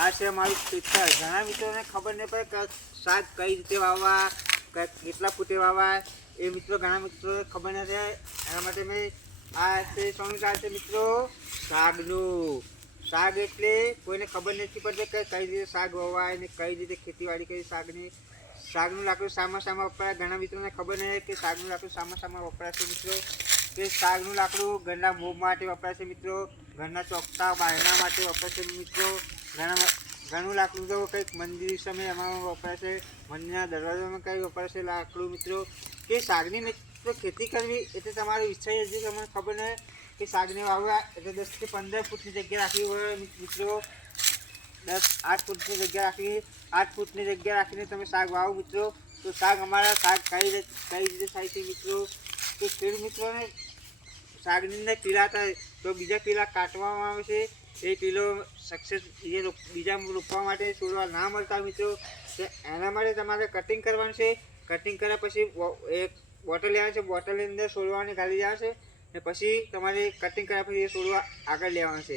આ છે મારું ખેતર. ઘણા મિત્રોને ખબર નહીં પડે કે શાક કઈ રીતે વાવવા, કેટલા ફૂટે વાવવા, એ મિત્રો ઘણા મિત્રોને ખબર નથી. એના માટે મેં આ છે સંસ્કાર છે મિત્રો શાકનું. શાક એટલે કોઈને ખબર નથી પડતી કે કઈ રીતે શાક વાવાય ને કઈ રીતે ખેતીવાડી કરી શાકની. શાકનું લાકડું સામા વપરાય. ઘણા મિત્રોને ખબર નહીં કે શાકનું લાકડું સામા વપરાય છે મિત્રો. કે શાકનું લાકડું ઘરના મોં માટે વપરાય છે મિત્રો, ઘરના ચોકટા બારણા માટે વપરાય છે મિત્રો. ઘણું લાકડું તો કંઈક મંદિર સમય એમાં વપરાય છે, મંદિરના દરવાજામાં કંઈ વપરાય છે લાકડું મિત્રો. કે શાકની મિત્રો ખેતી કરવી એટલે તમારો ઈચ્છા હજી તમને ખબર નહીં કે શાકને વાવવા એટલે 10 થી 15 ફૂટની જગ્યા રાખવી હોય મિત્રો. 8 ફૂટની જગ્યા રાખવી, 8 ફૂટની જગ્યા રાખીને તમે શાક વાવો મિત્રો. તો શાક અમારા શાક કઈ રીતે થાય છે મિત્રો. તો ખેડૂત મિત્રોને શાકની અંદર પીલા થાય તો બીજા પીલા કાઢવામાં આવે છે. એ પીલો સક્સેસ બીજા રોપવા માટે છોડવા ના મળતા મિત્રો. એના માટે તમારે કટિંગ કરવાનું છે. કટિંગ કર્યા પછી એક બોટલ લેવાની છે, બોટલની અંદર છોડવાની ગાળી જશે ને પછી તમારે કટિંગ કર્યા પછી એ છોડવા આગળ લેવાનું છે.